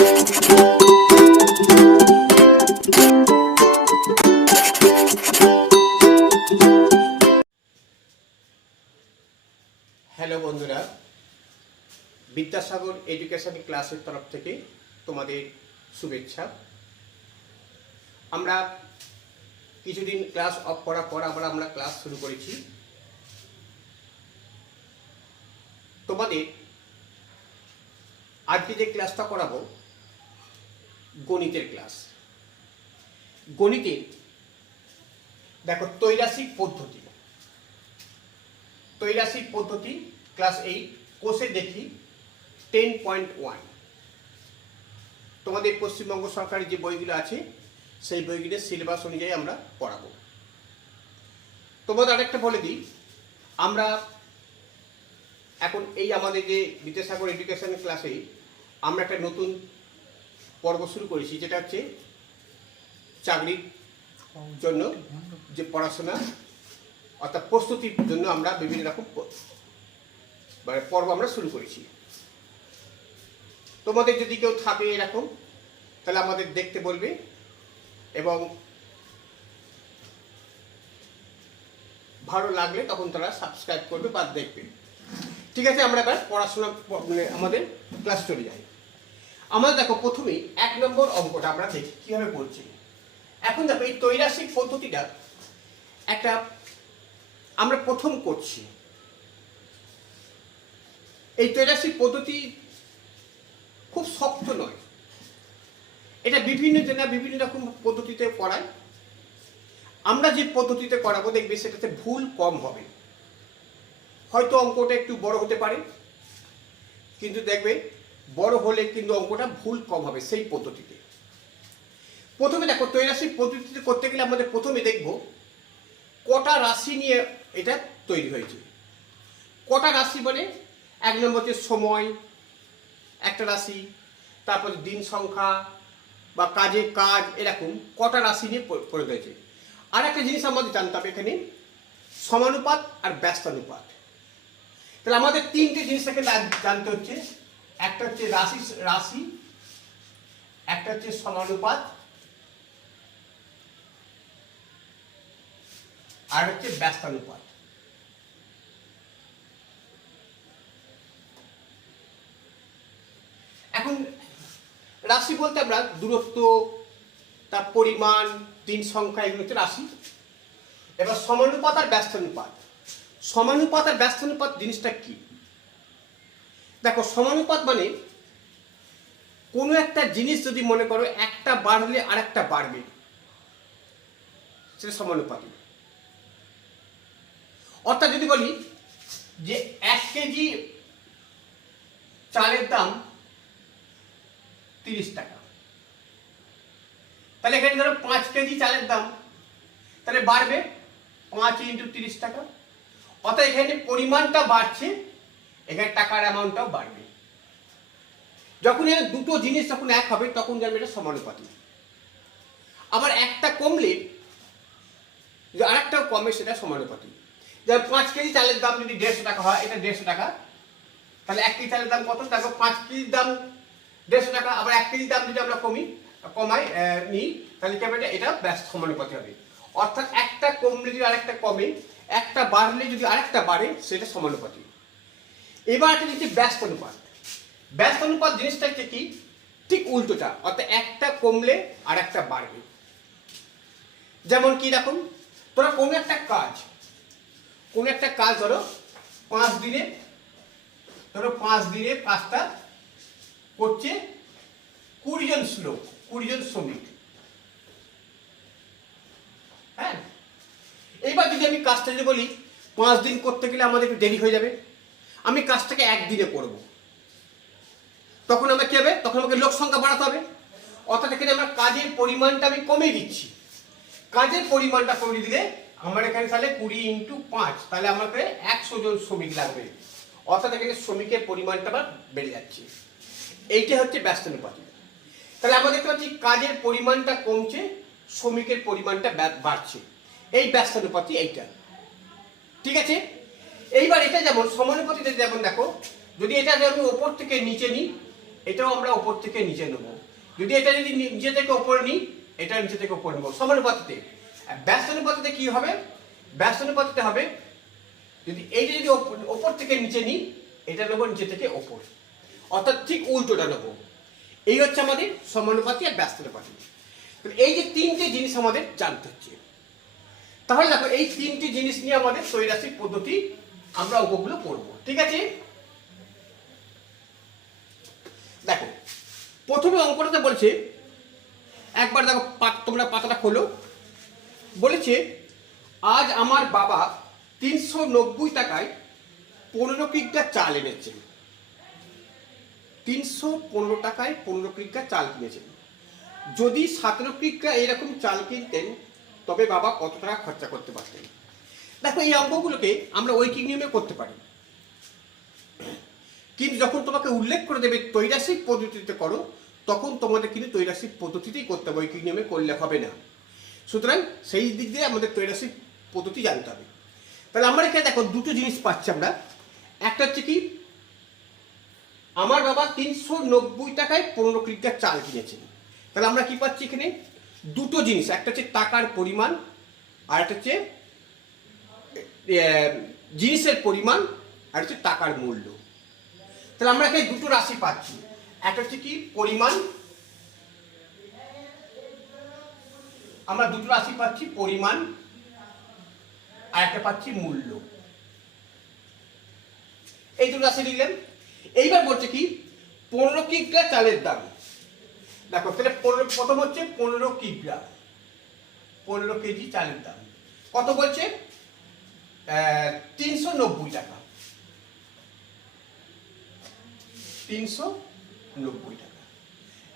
Hello বন্ধুরা, Vidyasagar education ক্লাসের তরফ থেকে তোমাদের শুভেচ্ছা। আমরা কিছুদিন ক্লাস অফ করার পর আবার আমরা ক্লাস শুরু করেছি। তোমাদের আজকে যে ক্লাসটা করাবো গণিতের ক্লাস। গণিতের দেখো ত্রৈরাশিক পদ্ধতি ক্লাস 8 কোর্সে দেখি 10.1। তোমাদের পশ্চিমবঙ্গ সরকারের যে বইগুলো আছে সেই বইগুলোর সিলেবাস অনুযায়ী আমরা পড়াবো। তোমাদের আরেকটা বলে দিই, আমরা এখন এই আমাদের যে বিদ্যাসাগর এডুকেশন ক্লাসে আমরা একটা নতুন পর্ব শুরু করেছি, যেটা হচ্ছে চাকরির জন্য যে পড়াশোনা অর্থাৎ প্রস্তুতির জন্য আমরা বিভিন্ন রকম পর্ব আমরা শুরু করেছি। তোমাদের যদি কেউ থাকে এরকম তাহলে আমাদের দেখতে বলবে এবং ভালো লাগলে তখন তারা সাবস্ক্রাইব করবে বা দেখবে। ঠিক আছে, আমরা এবার পড়াশোনা আমাদের ক্লাস চলে যাই। আমরা দেখো প্রথমেই 1 নম্বর অঙ্কটা আমরা দেখি কীভাবে করছি। এখন দেখো এই ত্রৈরাশিক পদ্ধতিটা একটা আমরা প্রথম করছি। এই ত্রৈরাশিক পদ্ধতি খুব শক্ত নয়, এটা বিভিন্ন জেলা বিভিন্ন রকম পদ্ধতিতে করায়। আমরা যে পদ্ধতিতে করাবো দেখবে সেটাতে ভুল কম হবে। হয়তো অঙ্কটা একটু বড় হতে পারে, কিন্তু দেখবে বড় হলে কিন্তু অঙ্কটা ভুল কম হবে সেই পদ্ধতিতে। প্রথমে দেখো ত্রৈরাশিক পদ্ধতিতে করতে গেলে আমাদের প্রথমে দেখব কটা রাশি নিয়ে এটা তৈরি হয়েছে। কটা রাশি মানে 1 নম্বর হচ্ছে সময় একটা রাশি, তারপরে দিন সংখ্যা বা কাজের কাজ, এরকম কটা রাশি নিয়ে পড়ে হয়েছে। আর একটা জিনিস আমাদের জানতে হবে এখানে, সমানুপাত আর ব্যস্তানুপাত। তাহলে আমাদের 3টে জিনিস এখানে জানতে হচ্ছে। একটা হচ্ছে রাশি, একটা হচ্ছে সমানুপাত, আর হচ্ছে ব্যস্তানুপাত। এখন রাশি বলতে আমরা দূরত্ব, তার পরিমাণ, দিন সংখ্যা, এগুলো হচ্ছে রাশি। এবার সমানুপাত আর ব্যস্তানুপাত জিনিসটা কি? দেখো সমানুপাত মানে কোনো একটা জিনিস যদি মনে করো একটা বাড়লে আর একটা বাড়বে, সেটা সমানুপাতি। অর্থাৎ যদি বলি যে 1 কেজি চালের দাম 30 টাকা, তাহলে এখানে ধরো 5 কেজি চালের দাম, তাহলে বাড়বে 5 × 30 টাকা। অর্থাৎ এখানে পরিমাণটা বাড়ছে, এখানে টাকার অ্যামাউন্টটাও বাড়বে। যখন এই দুটো জিনিস যখন এক হবে তখন জানবে এটা সমানুপাতি। আবার একটা কমলে যে আরেকটাও কমে সেটা সমানুপাতি। যেমন 5 কেজি চালের দাম যদি 150 টাকা হয়, এটা 150 টাকা, তাহলে 1 কেজি চালের দাম কত? দেখো 5 কেজির দাম 150 টাকা, আবার 1 কেজির দাম যদি আমরা নিই তাহলে কি হবে? এটা সমানুপাতি হবে। অর্থাৎ একটা কমলে যদি আরেকটা কমে, একটা বাড়লে যদি আরেকটা বাড়ে, সেটা সমানুপাতি। এবার একটা হচ্ছে ব্যস্তানুপাত জিনিসটা হচ্ছে কি ঠিক উল্টোটা, অর্থাৎ একটা কমলে আরেকটা বাড়বে। যেমন কি দেখুন, তোরা কোনো একটা কাজ ধরো 5 দিনে কাজটা করছে 20 জন লোক, 20 জন শ্রমিক। হ্যাঁ, এইবার যদি আমি কাজটা যদি বলি 5 দিন করতে গেলে আমাদের একটু দেরি হয়ে যাবে, আমি কাজটাকে 1 দিনে করব, তখন আমার কি হবে? তখন আমাকে লোক সংখ্যা বাড়াতে হবে। অর্থাৎ এখানে আমরা কাজের পরিমাণটা আমি কমিয়ে দিচ্ছি। কাজের পরিমাণটা কমিয়ে দিলে আমার এখানে তাহলে 20 × 5, তাহলে আমাকে 100 জন শ্রমিক লাগবে। অর্থাৎ এখানে শ্রমিকের পরিমাণটা আবার বেড়ে যাচ্ছে। এইটা হচ্ছে ব্যস্তানুপাতি। তাহলে আমরা দেখতে পাচ্ছি কাজের পরিমাণটা কমছে, শ্রমিকের পরিমাণটা বাড়ছে, এই ব্যস্তানুপাতি এইটা। ঠিক আছে, এইবার এটা যেমন সমানুপাতিতে যেমন দেখো, যদি এটা আমি ওপর থেকে নিচে নিই এটাও আমরা ওপর থেকে নিচে নেব। যদি এটা যদি নিচে থেকে ওপরে নিই, এটা নিচে থেকে ওপরে নেব সমানুপাতিতে। ব্যস্তানুপাতিতে কি হবে? ব্যস্তানুপাতিতে হবে যদি এইটা যদি ওপর থেকে নিচে নিই, এটা নেবো নিচে থেকে ওপর, অর্থাৎ ঠিক উল্টোটা নেবো। এই হচ্ছে আমাদের সমানুপাতি আর ব্যস্তানুপাতি। এই যে তিনটে জিনিস আমাদের জানতে হচ্ছে। তাহলে দেখো এই তিনটি জিনিস নিয়ে আমাদের ত্রৈরাশিক পদ্ধতি আমরা অঙ্কগুলো করব, ঠিক আছে? দেখো প্রথমে অঙ্কটাতে বলছে, একবার দেখো তোমরা পাতাটা খোলো। বলেছে আজ আমার বাবা 390 টাকায় 15 কিগ্রা চাল এনেছেন। 315 টাকায় 15 কিগ্রা চাল কিনেছেন। যদি 17 কিগ্রা এরকম চাল কিনতেন তবে বাবা কত টাকা খরচা করতে পারতেন? দেখো এই অঙ্কগুলোকে আমরা ঐকিক নিয়মে করতে পারি, কিন্তু যখন তোমাকে উল্লেখ করে দেবে ত্রৈরাশিক পদ্ধতিতে করো, তখন তোমাদের কিন্তু ত্রৈরাশিক পদ্ধতিতেই করতে হবে, ঐকিক নিয়মে করলে হবে না। সুতরাং সেই দিক দিয়ে আমাদের ত্রৈরাশিক পদ্ধতি জানতে হবে। তাহলে আমরা এখানে দেখো দুটো জিনিস পাচ্ছি আমরা। একটা হচ্ছে কি, আমার বাবা 390 টাকায় 15 কিগ্রা চাল কিনেছেন। তাহলে আমরা কি পাচ্ছি এখানে? দুটো জিনিস, একটা হচ্ছে টাকার পরিমাণ, আর একটা হচ্ছে জিনিসের পরিমাণ, আর হচ্ছে টাকার মূল্য। তাহলে আমরা এখানে দুটো রাশি পাচ্ছি, একটা হচ্ছে কি পরিমাণ, আমরা দুটো রাশি পাচ্ছি, পরিমাণ আর একটা পাচ্ছি মূল্য। এই দুটো রাশি লিখলেন। এইবার বলছে কি 15 কিগ্রা চালের দাম। দেখো তাহলে প্রথম হচ্ছে 15 কিগ্রা, 15 কেজি চালের দাম কত বলছে? 390 টাকা। 390 টাকা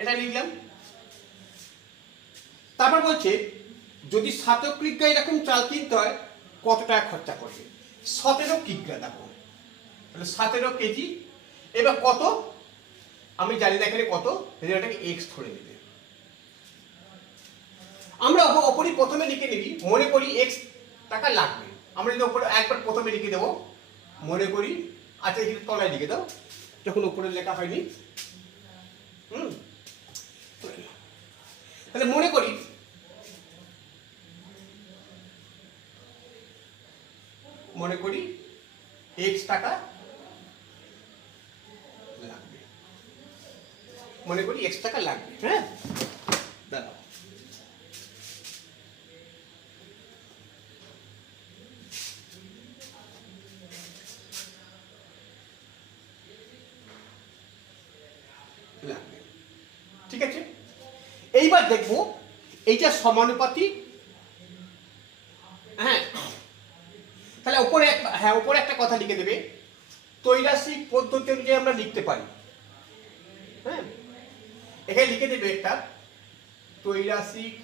এটা লিখলাম। তারপর বলছে যদি 17 কিগ্রা এরকম চাল কিনতে হয় কত টাকা খরচা করবে? 17 কিগ্রা। দেখো তাহলে 17 কেজি। এবার কত আমি জানি না এখানে কত, এটাকে এক্স ধরে নেবে। আমরা ওপরই প্রথমে লিখে নিবি, মনে করি এক্স টাকা লাগবে। আমরা যদি ওপরে একবার প্রথমে লিখে দেবো, মনে করি, আচ্ছা এখানে তলায় লিখে দাও যখন উপরে লেখা হয়নি। তাহলে মনে করি এক্স টাকা লাগবে, মনে করি এক্স টাকা লাগবে। হ্যাঁ দাঁড়াও, লাগবে, ঠিক আছে। এইবার দেখবো এইটা সমানুপাতি। হ্যাঁ তাহলে উপরে উপরে একটা কথা লিখে দেবে, ত্রৈরাশিক পদ্ধতি অনুযায়ী আমরা লিখতে পারি। হ্যাঁ এখানে লিখে দেবে একটা ত্রৈরাশিক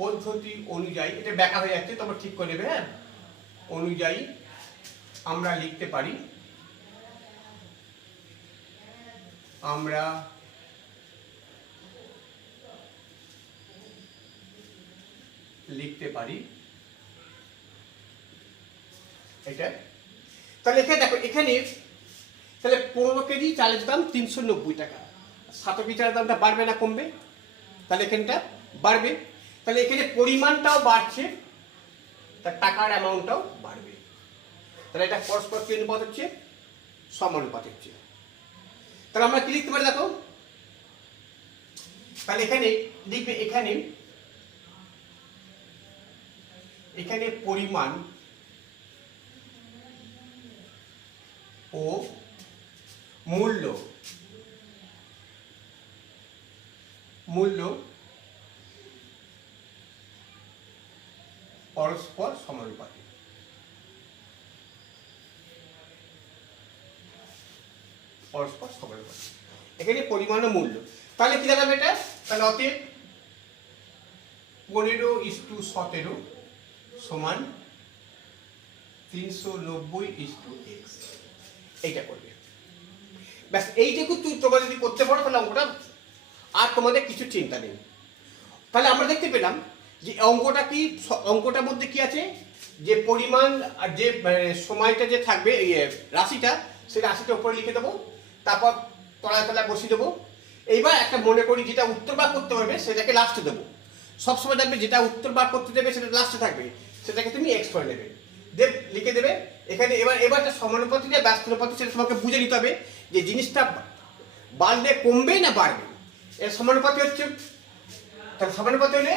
পদ্ধতি অনুযায়ী, এটা ব্যাখ্যা হয়ে যাচ্ছে তোমরা ঠিক করে নেবে। হ্যাঁ অনুযায়ী আমরা লিখতে পারি, আমরা লিখতে পারি এটা। তাহলে এখানে দেখো, এখানে তাহলে 15 কেজি চালের দাম 390 টাকা। 7 কেজি চালের দামটা বাড়বে না কমবে? তাহলে এখানটা বাড়বে। তাহলে এখানে পরিমাণটাও বাড়ছে, তার টাকার অ্যামাউন্টটাও বাড়বে। তাহলে এটা পরস্পর কি অনুপাত হচ্ছে? সমানুপাত হচ্ছে। তাহলে আমরা কি লিখতে পারি দেখো, তাহলে এখানে লিখবে, এখানে পরিমাণ ও মূল্য পরস্পর সমানুপাতিক। পরস্পর সমানুপাতিক, এখানে পরিমাণ ও মূল্য। তাহলে কি দাঁড়াবে এটা? তাহলে অতএব 15:17 সমান 390:x, এইটা করবে। ব্যাস এইটুকু তোমরা যদি করতে পারো তাহলে অঙ্কটা আর তোমাদের কিছু চিন্তা নেই। তাহলে আমরা দেখতে পেলাম যে অঙ্কটার মধ্যে কি আছে? যে পরিমাণ আর যে সময়টা যে থাকবে এই রাশিটা, সেই রাশিটা উপরে লিখে দেবো, তারপর তলায় তলায় বসিয়ে দেবো। এইবার একটা মনে করি যেটা উত্তর বার করতে পারবে সেটাকে লাস্টে দেবো। সবসময় দেখবে যেটা উত্তর বার করতে দেবে সেটা লাস্টে থাকবে, সেটাকে তুমি এক্স করে নেবে, লিখে দেবে এখানে। এবার যে সমানুপাতিক যে ব্যস্তানুপাতিক সেটা তোমাকে বুঝে নিতে হবে যে জিনিসটা বাড়লে কমবে না বাড়বে। এর সমানুপাতি হচ্ছে, তাহলে সমানুপাতি হলে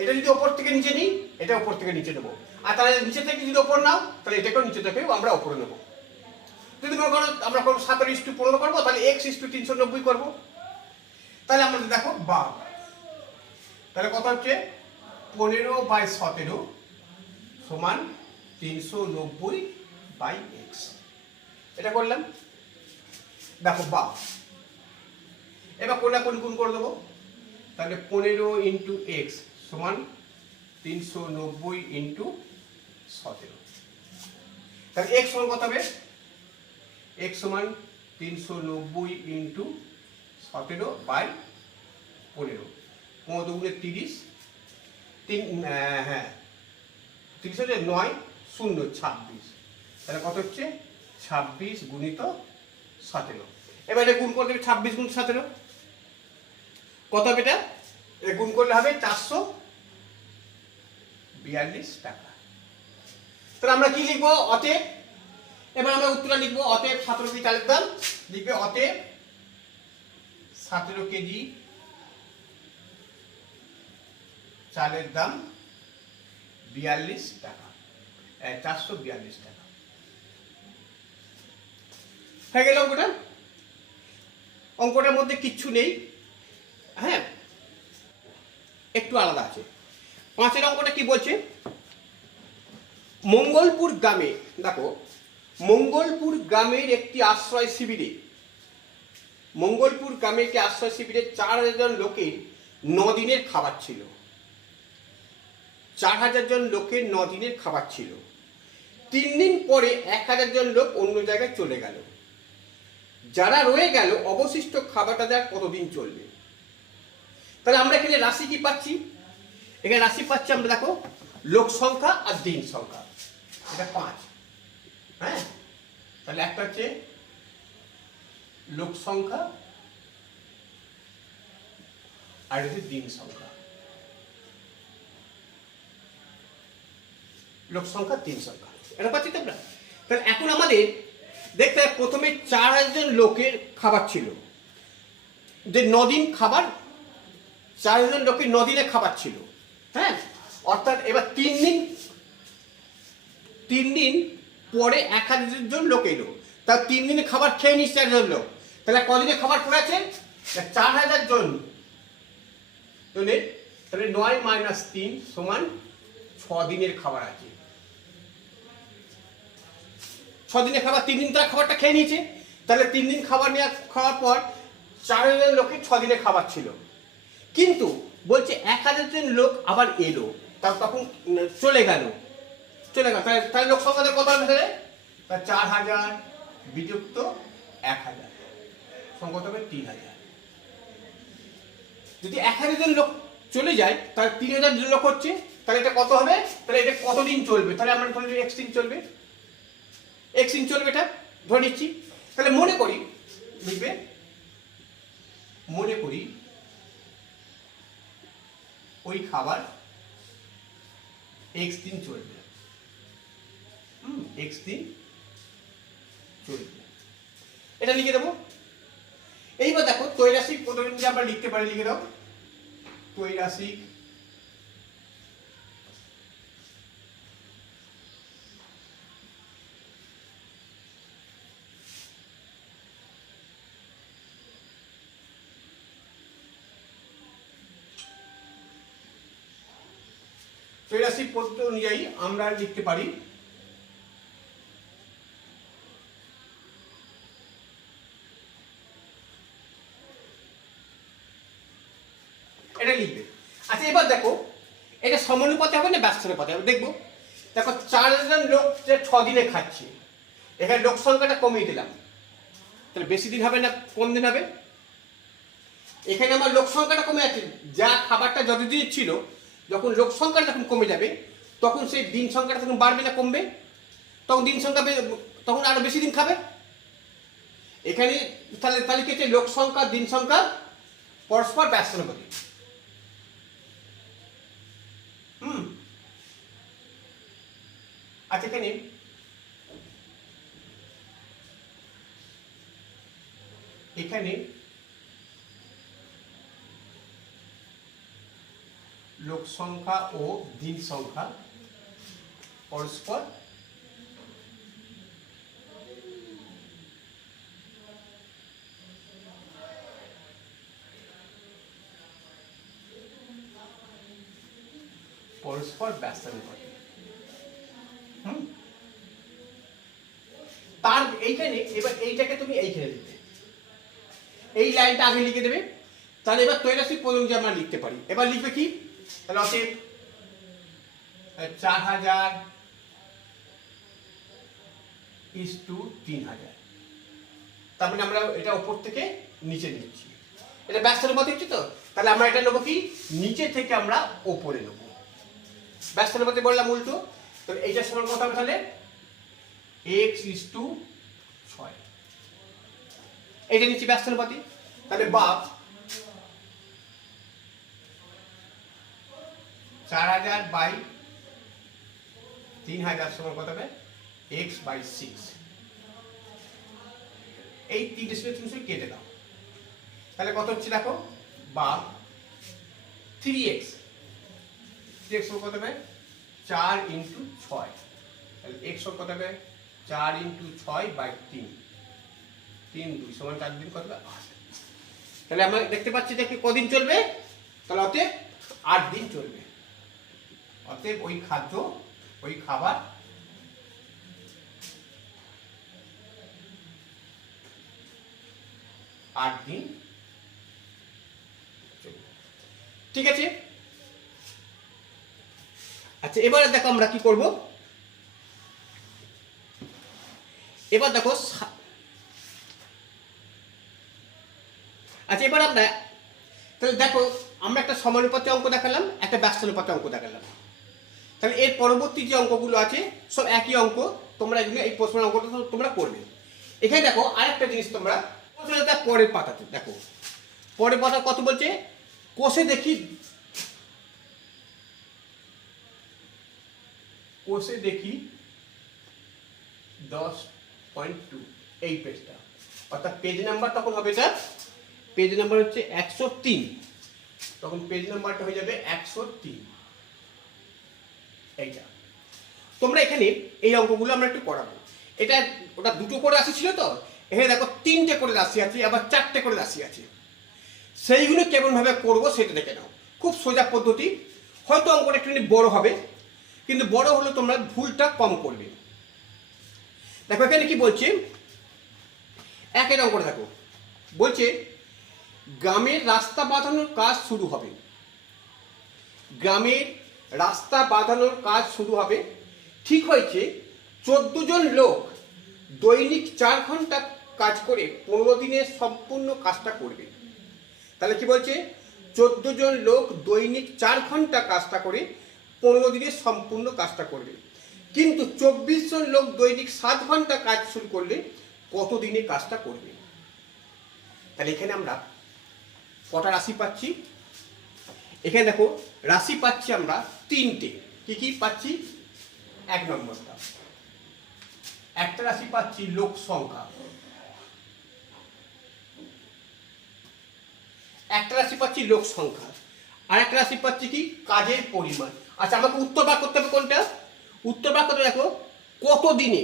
এটা যদি ওপর থেকে নিচে নিই, এটা ওপর থেকে নিচে নেবো, আর তাহলে নিচে থেকে যদি ওপর নাও তাহলে এটাকেও নিচে থেকেও আমরা ওপরে নেবো। যদি মনে করো আমরা করবো 17:15 করবো, তাহলে x/390 করবো। তাহলে আমাদের দেখো বা তাহলে কত হচ্ছে 15/17 সমান 390/x। এটা করলাম, দেখো বা। এবার কোনটা কোন গুণ করে দেবো, তাহলে 15 × x সমান 390 × 17। তাহলে x সমান কত হবে, x সমান 390 × 17/15। 15 × 30, 30 হচ্ছে 9 0 26। তাহলে কত হচ্ছে 26 × 17। এবার এটা গুণ করলে 26 × 17 কত হবে, এটা গুণ করলে হবে 442 টাকা। তাহলে আমরা কি লিখবো, অতএব, এবার আমরা উত্তরটা লিখবো অতএব 17 কেজি চালের দাম, লিখবে অতএব 17 কেজি চালের দাম 42 টাকা, 442 টাকা। হয়ে গেল অঙ্কটা। অঙ্কটার মধ্যে কিচ্ছু নেই, হ্যাঁ একটু আলাদা আছে। 5 অঙ্কটা কি বলছে, মঙ্গলপুর গ্রামে, দেখো মঙ্গলপুর গ্রামের একটি আশ্রয় শিবিরে, মঙ্গলপুর গ্রামের একটি আশ্রয় শিবিরে 4000 জন লোকের 9 দিনের খাবার ছিল। 4000 জন লোকের 9 দিনের খাবার ছিল। 3 দিন পরে 1000 জন লোক অন্য জায়গায় চলে গেল। যারা রয়ে গেল অবশিষ্ট খাবারটা দেওয়ার কতদিন চলবে। তাহলে আমরা এখানে রাশি কি পাচ্ছি, এখানে রাশি পাচ্ছি আমরা, দেখো লোক সংখ্যা আর দিন সংখ্যা, এটা 5। হ্যাঁ, তাহলে একটা হচ্ছে লোক সংখ্যা আর হচ্ছে দিন সংখ্যা, লোক সংখ্যা দিন সংখ্যা, এটা পাচ্ছি তোমরা। তাহলে এখন আমাদের দেখতে হবে প্রথমে 4000 জন লোকের খাবার ছিল, যে 9 দিন খাবার, 4000 জন লোকের 9 দিনের খাবার ছিল। হ্যাঁ, অর্থাৎ এবার 3 দিন পরে 1000 জন লোক এলো, তার 3 দিনের খাবার খেয়ে নিচ্ছে 4000 লোক। তাহলে কদিনের খাবার পড়ে আছে, 4000 জন, তাহলে 9 - 3 সমান 6 দিনের খাবার আছে। 6 দিনের খাবার, 3 দিন তার খাবারটা খেয়ে নিয়েছে। তাহলে 3 দিন খাবার খাওয়ার পর 4000 লোকের 6 দিনের খাবার ছিল। কিন্তু বলছে 1000 জন লোক আবার এলো, তখন চলে গেল। তাহলে লোক সংখ্যা কত হবে, তাহলে 4000 বিযুক্ত 1000 সংখ্যা হবে 3000। যদি 1000 জন লোক চলে যায় তাহলে 3000 জন লোক হচ্ছে, তাহলে এটা কত হবে, তাহলে এটা কতদিন চলবে, তাহলে আমরা ধরে নিই x দিন চলবে, x দিন চলবে, এটা ধরে নিচ্ছি। তাহলে মনে করি, লিখবে মনে করি ওই খাবার x দিন চলবে, x দিন চলবে, এটা লিখে দেবো। এইবার দেখো ত্রৈরাশিক পদ্ধতি আমরা লিখতে পারি, লিখে দাও ত্রৈরাশিক ত্রৈরাশিক পদ্ধতি অনুযায়ী আমরা লিখতে পারি এটা লিখবে। আচ্ছা এবার দেখো এটা সমানুপাতে হবে না ব্যস্তানুপাতে হবে, দেখবো। দেখো 4000 জন লোক যে 6 দিনে খাচ্ছে, এখানে লোক সংখ্যাটা কমিয়ে দিলাম, তাহলে বেশি দিন হবে না কম দিন হবে। এখানে আমার লোক সংখ্যাটা কমে যাচ্ছে, যা খাবারটা যতদিন ছিল, যখন লোক সংখ্যাটা যখন কমে যাবে তখন সেই দিন সংখ্যাটা তখন বাড়বে না কমবে? তখন দিন সংখ্যা তখন আরো বেশি দিন খাবে। এখানে তাহলে তাহলে কি হচ্ছে, লোক সংখ্যা দিন সংখ্যা পরস্পর ব্যস্তানুপাতিক। আচ্ছা, এখানে এখানে লোক সংখ্যা ও দিন সংখ্যা পরস্পর পরস্পর ব্যস্তানুপাতিক। তার এইখানে এবার এইটাকে তুমি এইখানে লিখবে, এই লাইনটা আগে লিখে দেবে। তাহলে এবার ত্রৈরাশিক পদ অনুযায়ী আমরা লিখতে পারি। এবার লিখবে কি, তাহলে অতএব 4000 = 3000। তার মানে আমরা এটা উপর থেকে নিচে নিচ্ছি, এটা ব্যস্তানুপাতিক হচ্ছে তো। তাহলে আমরা এটা নেবো কি, নিচে থেকে আমরা ওপরে নেবো। ব্যস্তানুপাতিক বললাম উল্টো, তাহলে এইটার সমান কত হবে তাহলে x = 6। এইটা নিচে ব্যস্তানুপাতিক। তাহলে বা 4000/3000 সমান কত হবে x/6। এই 3 কেটে দাও, তাহলে কত হচ্ছে দেখো, বা 3x সমান কত হবে 4 × 6। তাহলে x সমান কত হবে 4 × 6/3। 3 2 সমান 4 দিন কত হবে 8। তাহলে আমরা দেখতে পাচ্ছি দেখি কদিন চলবে, তাহলে অতএব 8 দিন চলবে। অতএব ওই খাদ্য, ওই খাবার 8 দিন চলবে। ঠিক আছে। আচ্ছা, এবারে দেখো আমরা কি করব। এবার দেখো, আচ্ছা এবার আমরা তাহলে দেখো, আমরা একটা সমানুপাতি অঙ্ক দেখালাম, একটা ব্যস্তানুপাতি অঙ্ক দেখালাম। তাহলে এর পরবর্তী যে অঙ্কগুলো আছে সব একই অঙ্ক, তোমরা এগুলো এই প্রশ্নের অঙ্কটা তোমরা করবে। এখানে দেখো আরেকটা জিনিস, তোমরা পরের পাতাতে দেখো, পরের পাতা কত বলছে, কোষে দেখি 10.2 এই পেজটা, অর্থাৎ পেজ নাম্বার তখন হবে, এটা পেজ নাম্বার হচ্ছে 103। তখন পেজ নাম্বারটা হয়ে যাবে 103। এইটা তোমরা এখানে এই অঙ্কগুলো আমরা একটু করাবো। এটা ওটা দুটো করে রাশি ছিল তো, এখানে দেখো 3টে করে রাশি আছে, আবার 4টে করে রাশি আছে। সেইগুলো কেমনভাবে করবো সেটা দেখে নাও। খুব সোজা পদ্ধতি, হয়তো অঙ্কটা একটুখানি বড় হবে, কিন্তু বড় হলে তোমরা ভুলটা কম করবে। দেখো এখানে কি বলছে, একের অঙ্কটা দেখো, বলছে গ্রামের রাস্তা বাঁধানোর কাজ শুরু হবে। গ্রামের রাস্তা বাঁধানোর কাজ শুরু হবে, ঠিক হয়েছে 14 জন লোক দৈনিক 4 ঘন্টা কাজ করে 15 দিনে সম্পূর্ণ কাজটা করবে। তাহলে কি বলছে, 14 জন লোক দৈনিক 4 ঘন্টা কাজটা করে 15 দিনে সম্পূর্ণ কাজটা করবে, কিন্তু 24 জন লোক দৈনিক 7 ঘন্টা কাজ শুরু করলে কত দিনে কাজটা করবে। তাহলে এখানে আমরা কটা রাশি পাচ্ছি, এখানে দেখো রাশি পাচ্ছি আমরা 3টে। কি কি পাচ্ছি, 1 নম্বরটা একটা রাশি পাচ্ছি লোক সংখ্যা, একটা রাশি পাচ্ছি লোক সংখ্যা, আর একটা রাশি পাচ্ছি কি কাজের পরিমাণ। আচ্ছা, আমাকে উত্তর বার করতে হবে কোনটা, উত্তর বার করতে দেখো কত দিনে,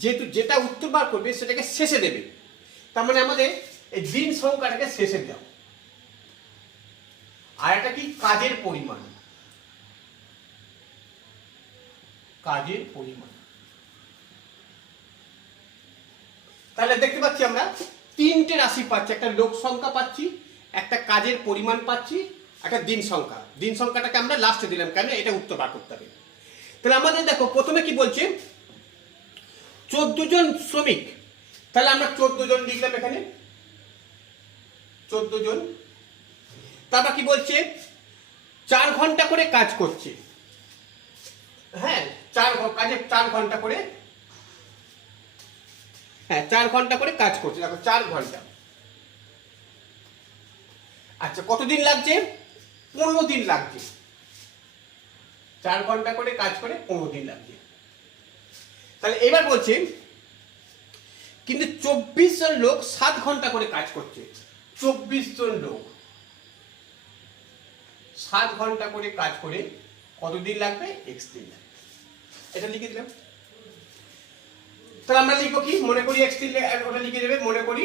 যেহেতু যেটা উত্তর বার করবে সেটাকে শেষে দেবে, তার মানে আমাদের এই দিন সংখ্যাটাকে শেষে দাও। আর এটা কি কাজের পরিমাণ, কাজের পরিমাণ। তাহলে দেখতে পাচ্ছি আমরা 3টে রাশি পাচ্ছি, একটা লোক সংখ্যা পাচ্ছি, একটা কাজের পরিমাণ পাচ্ছি, একটা দিন সংখ্যা। দিন সংখ্যাটাকে আমরা লাস্টে দিলাম, কেন এটা উত্তর বার করতে হবে। তাহলে আমাদের দেখো প্রথমে কি বলছে, 14 জন শ্রমিক, তাহলে আমরা 14 জন লিখলাম এখানে, 14 জন। তারপর কি বলছে, 4 ঘন্টা করে কাজ করছে, হ্যাঁ, কাজে 4 ঘন্টা করে, হ্যাঁ 4 ঘন্টা করে কাজ করছে, দেখো 4 ঘন্টা। আচ্ছা কতদিন লাগছে? 15 দিন লাগছে। 4 ঘন্টা করে কাজ করে 15 দিন লাগছে। তাহলে এবার বলছে কিন্তু 24 জন লোক 7 ঘন্টা করে কাজ করছে। 24 জন লোক 7 ঘন্টা করে কাজ করে কতদিন লাগবে? x দিন লাগবে। এটা লিখে দিলাম। তাহলে আমরা লিখবো কি? মনে করি x দিন, ওটা লিখে দেবে, মনে করি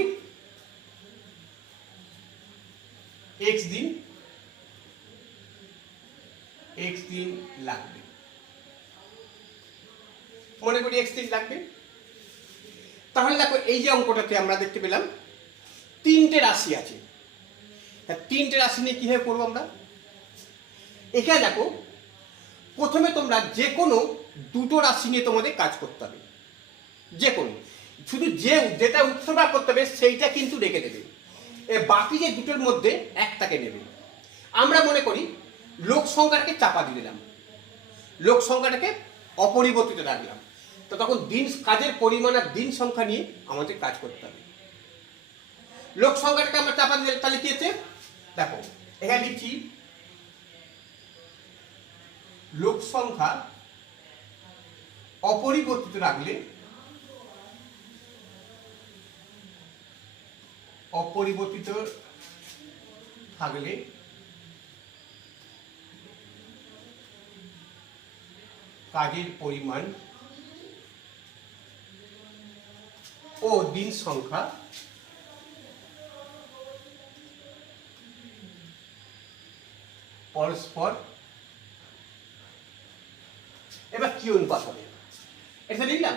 x দিন লাগবে, মনে করি x দিন লাগবে। তাহলে দেখো এই যে অঙ্কটাতে আমরা দেখতে পেলাম 3টে রাশি আছে। 3টে রাশি নিয়ে কিভাবে করবো আমরা? এখানে দেখো প্রথমে তোমরা যে কোনো 2টো রাশি নিয়ে তোমাদের কাজ করতে হবে, যে কোনো, শুধু যেটা উত্তর বার করতে হবে সেইটা কিন্তু রেখে দেবে, বাকি যে 2টোর মধ্যে একটাকে নেবে। আমরা মনে করি লোক সংখ্যাটাকে চাপা দিয়ে দিলাম, লোক সংখ্যাটাকে অপরিবর্তিত রাখলাম। তো তখন কাজের পরিমাণ আর দিন সংখ্যা নিয়ে আমাদের কাজ করতে হবে। লোক সংখ্যাটাকে আমরা চাপা দিলে তাহলে কি হচ্ছে? দেখো এখানে লিখছি লোক সংখ্যা অপরিবর্তিত রাখলে, অপরিবর্তিত থাকলে কাজের পরিমাণ ও দিন সংখ্যা পরস্পর, এবার কি অনুপাত হবে এটা লিখলাম।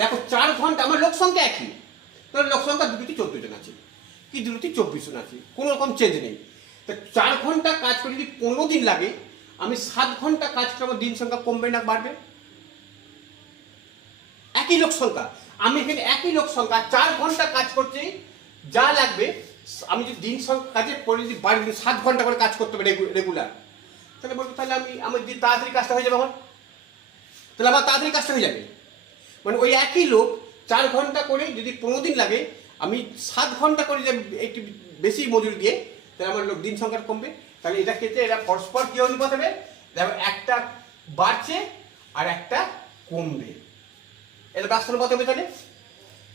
দেখো 4 ঘন্টা আমার লোক সংখ্যা একই, তাহলে লোক সংখ্যা দুটোতে 14 জন আছে কি দুটোতে 24 জন আছে, কোনো রকম চেঞ্জ নেই। তো 4 ঘন্টা কাজ করে যদি 15 দিন লাগে, আমি 7 ঘন্টা কাজ করে আমার দিন সংখ্যা কমবে না বাড়বে? একই লোক সংখ্যা, আমি এখানে একই লোক সংখ্যা 4 ঘন্টা কাজ করছি, যা লাগবে আমি যদি দিন সংখ্যা কাজের পরে যদি 7 ঘন্টা করে কাজ করতে হবে রেগুলার, তাহলে বলবো তাহলে আমার তাড়াতাড়ি কাজটা হয়ে যাবে, আমার তাহলে আমার তাড়াতাড়ি কাজটা হয়ে যাবে। মানে ওই একই লোক 4 ঘন্টা করে যদি 15 দিন লাগে, আমি 7 ঘন্টা করে যে একটু বেশি মজুরি দিয়ে, তাহলে আমার লোক দিন সংখ্যা কমবে। তাহলে এটা ক্ষেত্রে এরা পরস্পর কি অনুপাত হবে? দেখো একটা বাড়ছে আর একটা কমবে, এটা ব্যস্ত অনুপাত হবে। তাহলে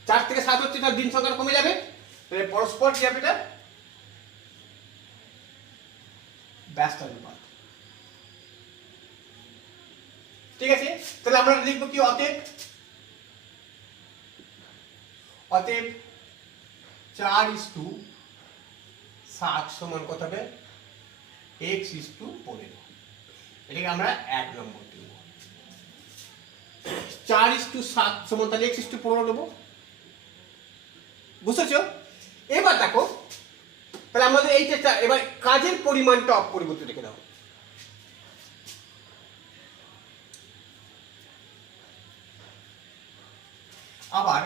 4 থেকে 7 হচ্ছে, তার দিন সংখ্যা কমে যাবে, তাহলে পরস্পর কি হবে? এটা ব্যস্ত অনুপাত। ঠিক আছে, তাহলে আমরা লিখবো কি? অতএব 4:7 সমান কত হবে? x:15। এটাকে আমরা 1 নম্বর দেব। 4:7 সমান তাহলে x:15 দেবো। বুঝেছো? এবার দেখো তাহলে আমাদের এইটা, এবার কাজের পরিমাণটা অপরিবর্তিত রেখে দাও। আবার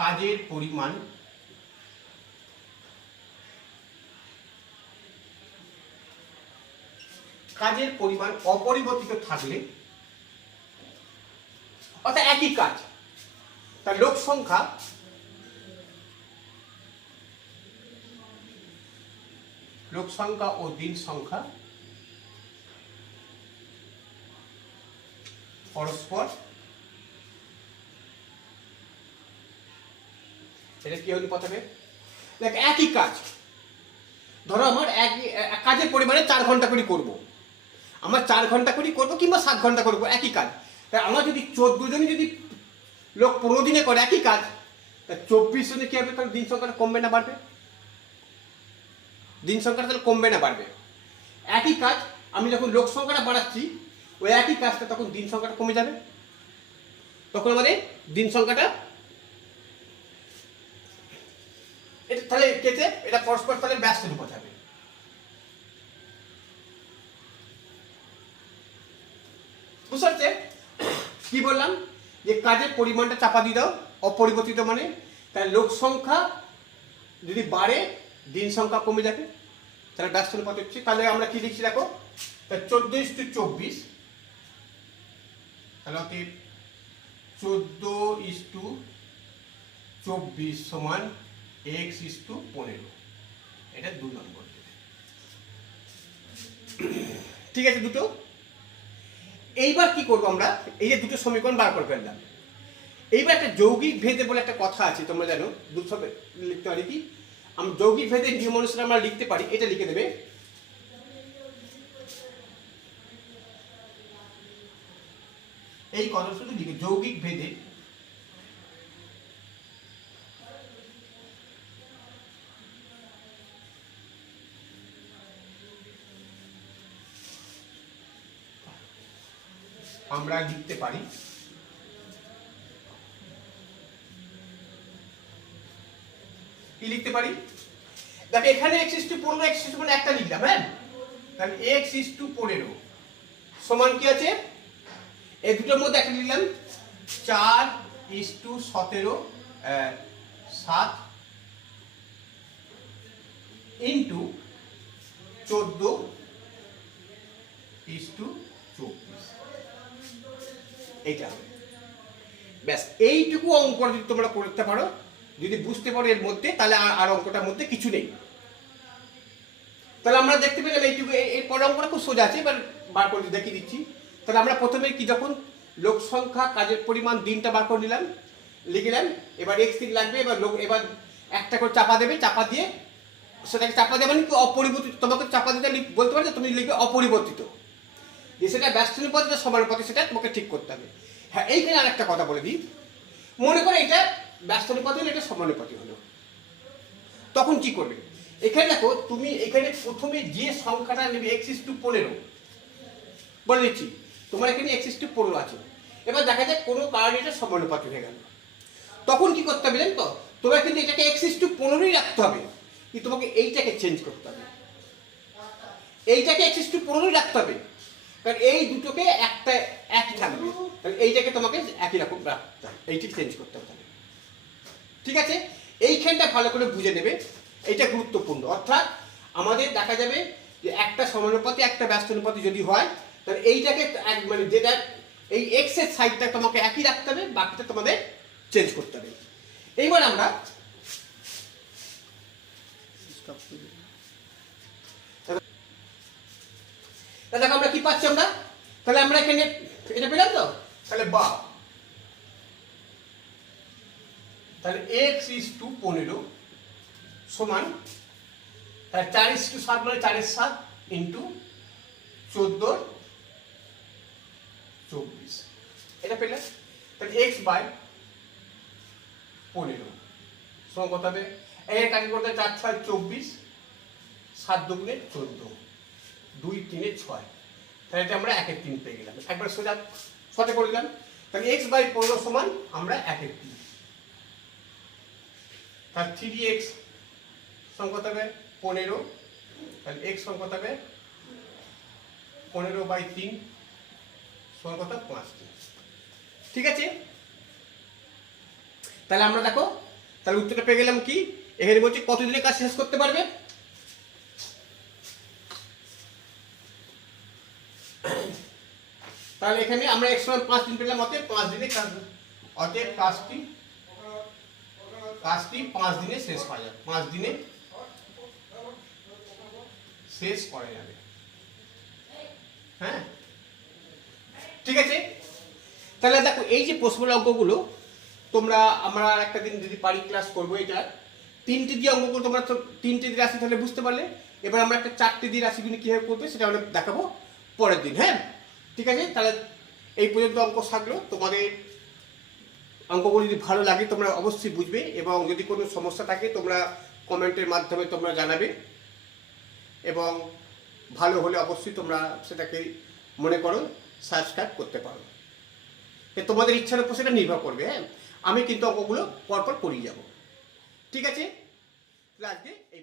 কাজের পরিমাণ অপরিবর্তিত থাকলে, অর্থাৎ একই কাজ, তার লোক সংখ্যা ও দিন সংখ্যা পরস্পর, এটা কি অনুপাত হবে? দেখ একই কাজ, ধরো আমার কাজের পরিমাণে 4 ঘন্টা করে করবো, আমার 4 ঘন্টা করে করবো কিংবা 7 ঘন্টা করবো, একই কাজ। তাই আমার যদি 14 জনই যদি লোক 15 দিনে করে একই কাজ, তা 24 জনে কি হবে? তাহলে দিন সংখ্যাটা কমবে না বাড়বে? দিন সংখ্যাটা তাহলে কমবে না বাড়বে? একই কাজ আমি যখন লোক সংখ্যাটা বাড়াচ্ছি, ওই একই কাজটা তখন দিন সংখ্যাটা কমে যাবে, তখন আমাদের দিন সংখ্যাটা, এটা তাহলে কেটে এটা পরস্পর তাহলে ব্যস্ত অনুপাত হবে। বুঝতে পারছে কি বললাম? যে কাজের পরিমাণটা চাপা দিয়ে দাও অপরিবর্তিত, মানে তার লোক সংখ্যা যদি বাড়ে দিন সংখ্যা কমে যাবে, তাহলে ব্যস্ত অনুপাত হচ্ছে। তাহলে আমরা কি লিখছি দেখো, 14:24, তাহলে অতএব 14:24 সমান x:15, এটা 2 নম্বর। ঠিক আছে দুটো। এইবার কি করবো আমরা, এই যে দুটো সমীকরণ বার করে ফেললাম, এইবার একটা যৌগিক ভেদে বলে একটা কথা আছে তোমরা জানো, দুটো লিখতে পারি কি, আমরা যৌগিক ভেদের নিয়ম অনুসারে আমরা লিখতে পারি, এটা লিখে দেবে এই কথা শুধু লিখে, যৌগিক ভেদে আমরা লিখতে পারি কি লিখতে পারি, দেখো এখানে x:15 x:15 একটা লিখলাম, হ্যাঁ, তাহলে x:15 সমান কি আছে, এই দুটোর মধ্যে একটা লিখলাম 4:17 7 ইন্টু 14:24, এইটা হবে ব্যাস। এইটুকু অঙ্ক যদি তোমরা করতে পারো, যদি বুঝতে পারো এর মধ্যে, তাহলে আর অঙ্কটার মধ্যে কিছু নেই। তাহলে আমরা দেখতে পেলাম এইটুকু, এর পরের অঙ্কটা খুব সোজা আছে, এবার বার করে দেখিয়ে দিচ্ছি। তাহলে আমরা প্রথমে কি, যখন লোক সংখ্যা কাজের পরিমাণ দিনটা বার করে নিলাম, লিখলাম, এবার x3 লাগবে, এবার একটা করে চাপা দেবে, চাপা দিয়ে সেটাকে চাপা দেবে মানে কি অপরিবর্তিত, তোমাকে চাপা দিতে বলতে পারো যে তুমি লিখবে অপরিবর্তিত, যে সেটা ব্যস্ত অনুপাত না সমানুপাতে সেটা তোমাকে ঠিক করতে হবে। হ্যাঁ, এইখানে আর একটা কথা বলে দিই, মনে করো এটা ব্যস্ত অনুপাত হলো, এটা সমানুপাতি হলো, তখন কি করবে, এখানে দেখো তুমি এখানে প্রথমে যে সংখ্যাটা নেবে x:15 বলে দিচ্ছি, তোমার এখানে x:15 আছে, এবার দেখা যায় কোনো কারণে এটা সমানুপাতি হয়ে গেল, তখন কি করতে হবে জানো তো, তোমার কিন্তু এটাকে x:15ই রাখতে হবে, কিন্তু তোমাকে এইটাকে চেঞ্জ করতে হবে, এইটাকে x:15ই রাখতে হবে, কারণ এই দুটোকে একটা একই থাকবে, তাহলে এইটাকে তোমাকে একই রকম রাখতে হবে, এইটি চেঞ্জ করতে হবে। ঠিক আছে, এইখানটা ভালো করে বুঝে নেবে, এইটা গুরুত্বপূর্ণ। অর্থাৎ আমাদের দেখা যাবে যে একটা সমানুপাতি একটা ব্যস্ত অনুপাতি যদি হয়, তাহলে এইটাকে মানে যেটা এই এক্স এর সাইডটা তোমাকে একই রাখতে হবে, বাকিটা তোমাদের চেঞ্জ করতে হবে। এইবার আমরা দেখো আমরা কি পাচ্ছি, আমরা তাহলে আমরা এখানে এটা পেলাম তো, তাহলে বা তাহলে x:15 সমান, তাহলে 4:7 মানে 4/7 ইন্টু 14:24, এটা পেলে, তাহলে x/15 সমান কত হবে, এই কাজ করতে 4×6 = 24, 7×2 = 14, 2×3 = 6, তাহলে এটা আমরা 1/3 পেয়ে গেলাম, একবার সোজা শর্টে করে দিলাম। তাহলে x/15 সমান আমরা 1/3, তাহলে 3x সমান কত হবে 15, তাহলে x সমান কত হবে 15/3 সমান কত 5। ঠিক আছে, তাহলে আমরা দেখো তাহলে উত্তরটা পেয়ে গেলাম কি, এখানে বলছি কতদিনে কাজ শেষ করতে পারবে, তাহলে এখানে আমরা x সমান 5 দিন পেলাম, অতএব 5 দিনে কাজ, অতএব কাজটি 5 দিনে শেষ করা যাবে, 5 দিনে শেষ করা যাবে। হ্যাঁ, ঠিক আছে, তাহলে দেখো এই যে প্রশ্নের অঙ্কগুলো তোমরা, আমরা একটা দিন যদি পারি ক্লাস করবো, এটা 3টে দিয়ে অঙ্কগুলো তোমরা তো 3টে দিয়ে রাশি তাহলে বুঝতে পারলে, এবার আমরা একটা 4টে দিয়ে রাশিগুলো কীভাবে করবে সেটা আমরা দেখাবো পরের দিন। হ্যাঁ, ঠিক আছে, তাহলে এই পর্যন্ত অঙ্ক থাকলো। তোমাদের অঙ্কগুলো যদি ভালো লাগে তোমরা অবশ্যই বুঝবে, এবং যদি কোনো সমস্যা থাকে তোমরা কমেন্টের মাধ্যমে তোমরা জানাবে, এবং ভালো হলে অবশ্যই তোমরা সেটাকে মনে করো সাবস্ক্রাইব করতে পারো, তোমাদের ইচ্ছার উপর সেটা নির্ভর করবে। হ্যাঁ, আমি কিন্তু অঙ্কগুলো পরপর করিয়ে যাব। ঠিক আছে, আজকে এই